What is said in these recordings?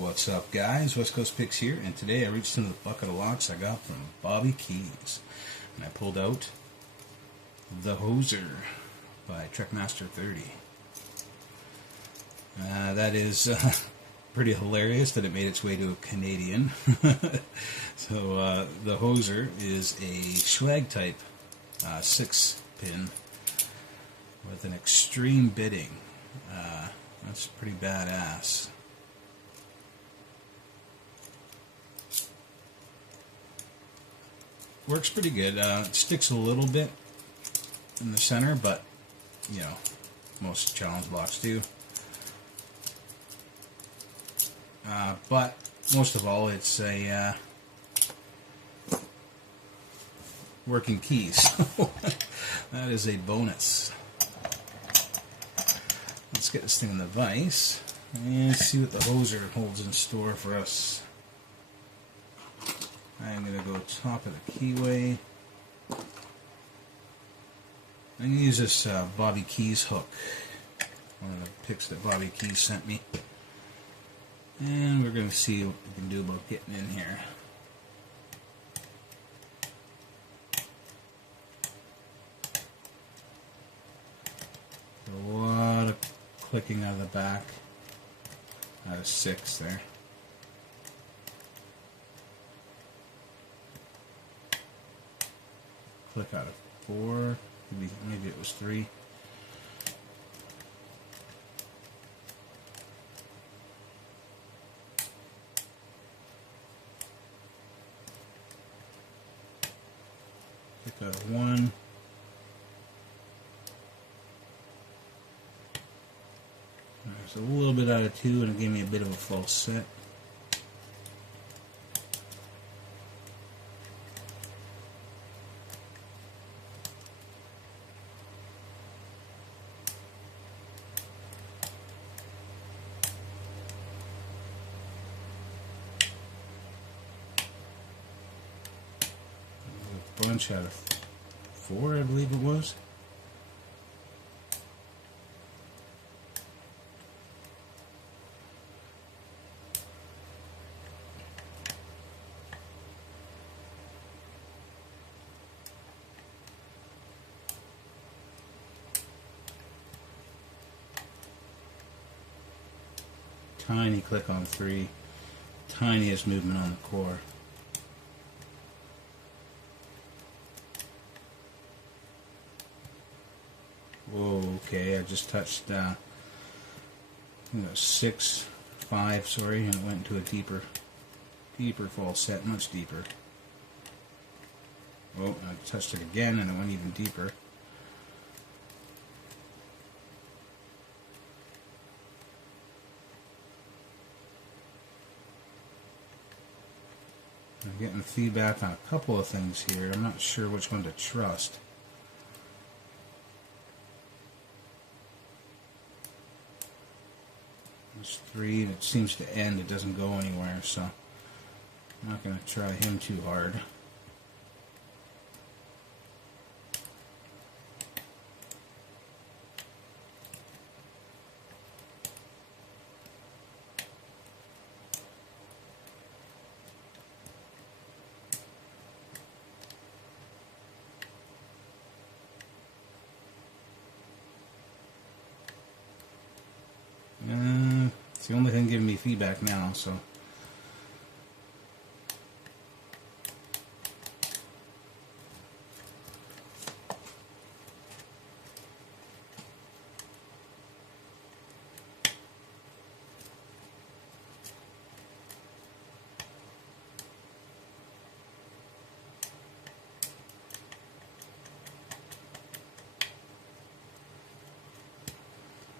What's up, guys? West Coast Picks here, and today I reached into the bucket of locks I got from Bobby Keyz, and I pulled out the Hoosier by Trekmaster30. That is pretty hilarious that it made its way to a Canadian. So the Hoosier is a swag type 6-pin with an extreme bitting. That's pretty badass. Works pretty good. It sticks a little bit in the center, but you know, most challenge blocks do. But most of all, it's a working key, so that is a bonus. Let's get this thing in the vise and see what the Hoosier holds in store for us. I'm going to go top of the keyway. I'm going to use this Bobby Keyz hook, one of the picks that Bobby Keyz sent me. And we're going to see what we can do about getting in here. A lot of clicking out of the back, out of 6 there. Click out of 4, maybe it was 3. Click out of 1. There's a little bit out of 2, and it gave me a bit of a false set. Bunch out of 4, I believe it was. Tiny click on 3, tiniest movement on the core. Whoa, okay, I just touched 6, 5, sorry, and it went into a deeper false set, much deeper. Oh, I touched it again and it went even deeper. I'm getting feedback on a couple of things here. I'm not sure which one to trust. There's 3, and it seems to end. It doesn't go anywhere, so I'm not going to try him too hard. It's the only thing giving me feedback now, so.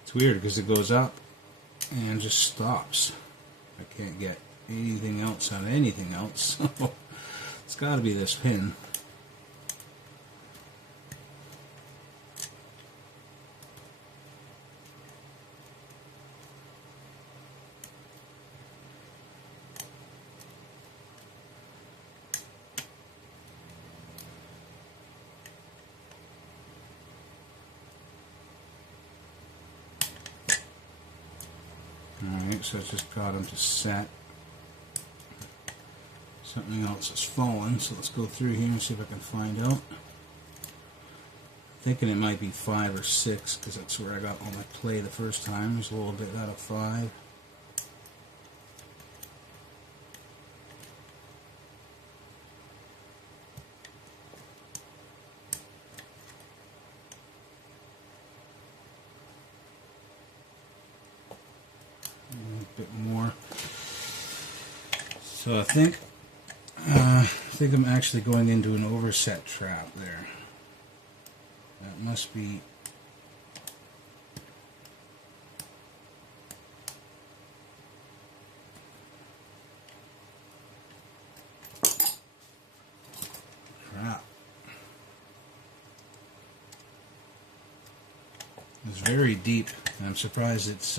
It's weird because it goes up and just stops. I can't get anything else out of anything else, so it's got to be this pin. Alright, so it's just got them to set. Something else has fallen, so let's go through here and see if I can find out. Thinking it might be 5 or 6 because that's where I got all my play the first time. There's a little bit out of 5. A bit more. So I think I'm actually going into an overset trap there. That must be crap. It's very deep, and I'm surprised it's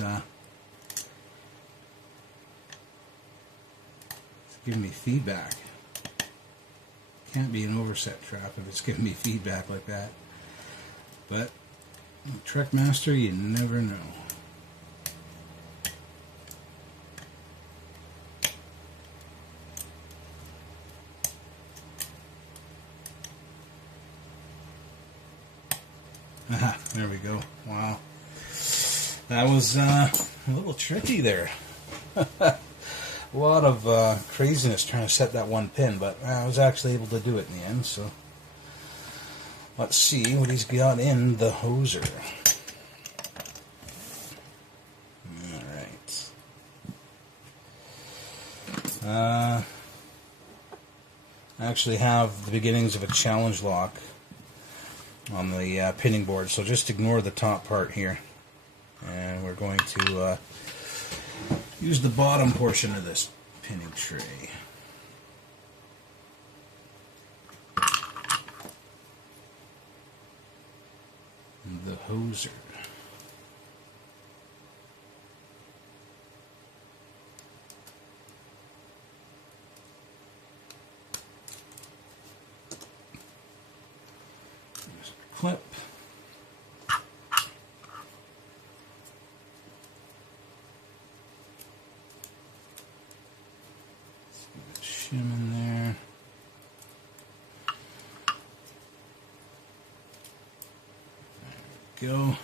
giving me feedback. Can't be an overset trap if it's giving me feedback like that. But Trekmaster, you never know. Aha, there we go. Wow. That was a little tricky there. A lot of craziness trying to set that one pin, but I was actually able to do it in the end, so let's see what he's got in the Hoosier. Alright. I actually have the beginnings of a challenge lock on the pinning board, so just ignore the top part here. And we're going to use the bottom portion of this pinning tray. The Hoosier. There's a clip. Shim in there. There we go.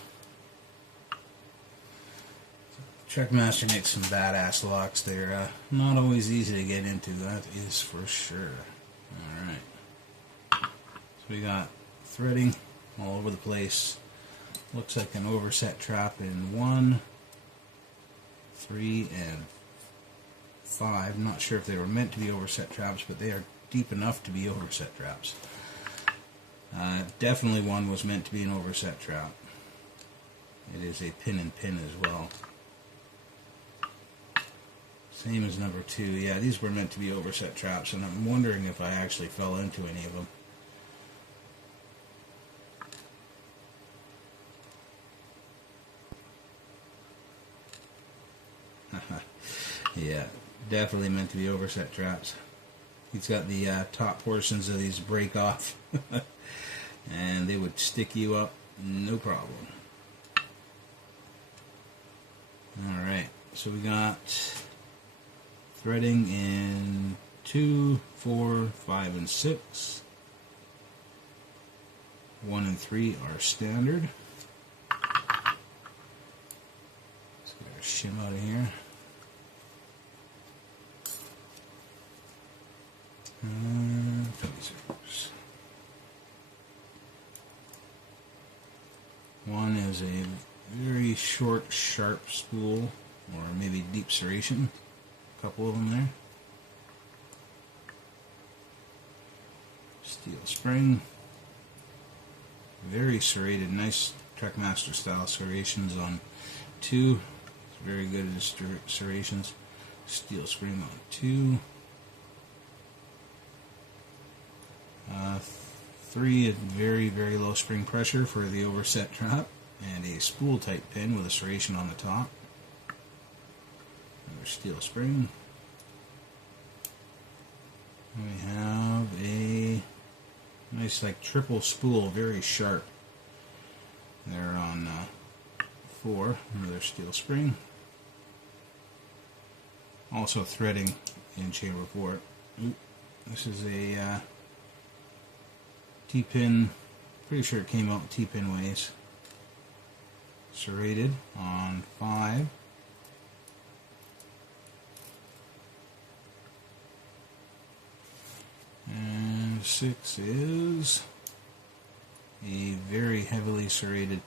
Trekmaster makes some badass locks. They're not always easy to get into, that is for sure. Alright. So we got threading all over the place. Looks like an overset trap in 1, 3, and 5. I'm not sure if they were meant to be overset traps, but they are deep enough to be overset traps. Definitely one was meant to be an overset trap. It is a pin and pin as well. Same as number 2. Yeah, these were meant to be overset traps, and I'm wondering if I actually fell into any of them. Yeah, definitely meant to be overset traps. He's got the top portions of these break off, and they would stick you up, no problem. Alright, so we got threading in 2, 4, 5, and 6. 1 and 3 are standard. Let's get our shim out of here. Tweezers. One is a very short, sharp spool, or maybe deep serration. A couple of them there. Steel spring. Very serrated, nice Trekmaster style serrations on 2. It's very good at serrations. Steel spring on 2. 3 at very, very low spring pressure for the overset trap, and a spool type pin with a serration on the top. Another steel spring. We have a nice like triple spool, very sharp. They're on 4, another steel spring. Also threading in chamber 4. Oop, this is a T-pin, pretty sure it came out T-pin ways. Serrated on 5. And 6 is a very heavily serrated.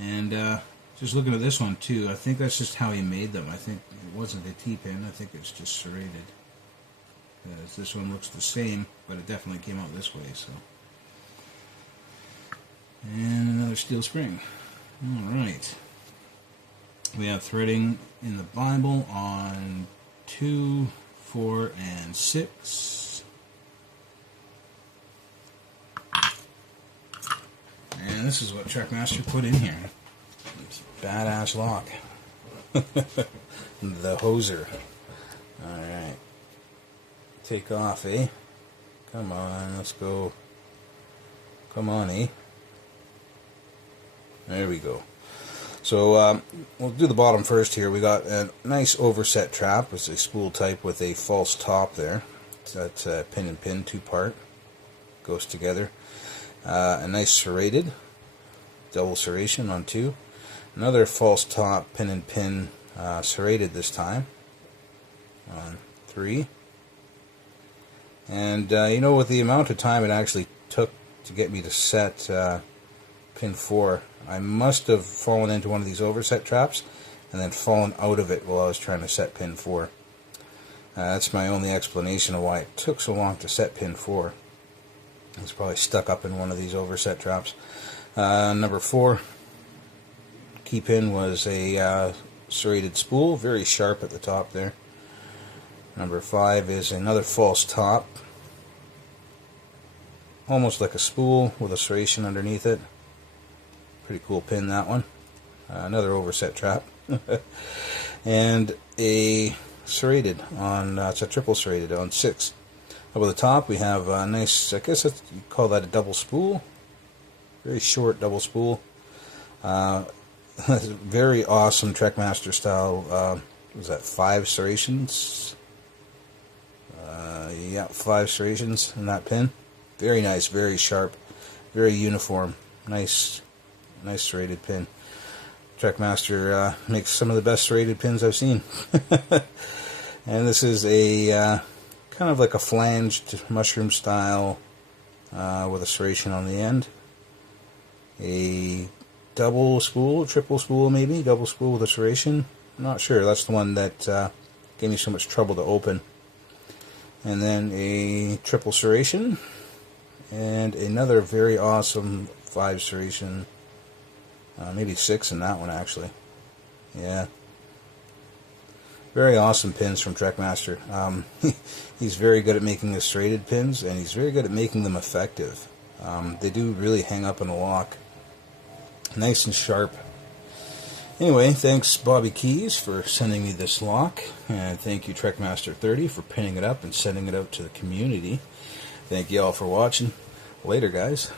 And just looking at this one too, I think that's just how he made them. I think it wasn't a T-pin, I think it's just serrated. Because this one looks the same, but it definitely came out this way. So, and another steel spring. Alright. We have threading in the Bible on 2, 4, and 6. And this is what Trekmaster put in here. It's a badass lock. The Hoosier. Alright. Take off, eh? Come on, let's go. Come on, eh? There we go. So we'll do the bottom first here. We got a nice overset trap. It's a spool type with a false top there. That's pin and pin, 2-part. Goes together. A nice serrated, double serration on 2. Another false top, pin and pin, serrated this time on 3. And you know, with the amount of time it actually took to get me to set pin 4, I must have fallen into one of these overset traps and then fallen out of it while I was trying to set pin 4. That's my only explanation of why it took so long to set pin 4. I was probably stuck up in one of these overset traps. Number 4 key pin was a serrated spool, very sharp at the top there. Number 5 is another false top, almost like a spool with a serration underneath it. Pretty cool pin, that one. Another overset trap. And a serrated on, it's a triple serrated on 6. Up at the top we have a nice, I guess you call that a double spool. Very short double spool. Very awesome Trekmaster style, was that 5 serrations? Yeah, 5 serrations in that pin. Very nice, very sharp, very uniform. Nice serrated pin. Trekmaster makes some of the best serrated pins I've seen. And this is a kind of like a flanged mushroom style with a serration on the end. A double spool, triple spool maybe, double spool with a serration. I'm not sure, that's the one that gave me so much trouble to open. And then a triple serration, and another very awesome 5 serration, maybe 6 in that one actually. Yeah. Very awesome pins from Trekmaster. He's very good at making the serrated pins, and he's very good at making them effective. They do really hang up in the lock. Nice and sharp. Anyway, thanks Bobby Keyz for sending me this lock, and thank you Trekmaster30 for pinning it up and sending it out to the community. Thank you all for watching. Later, guys.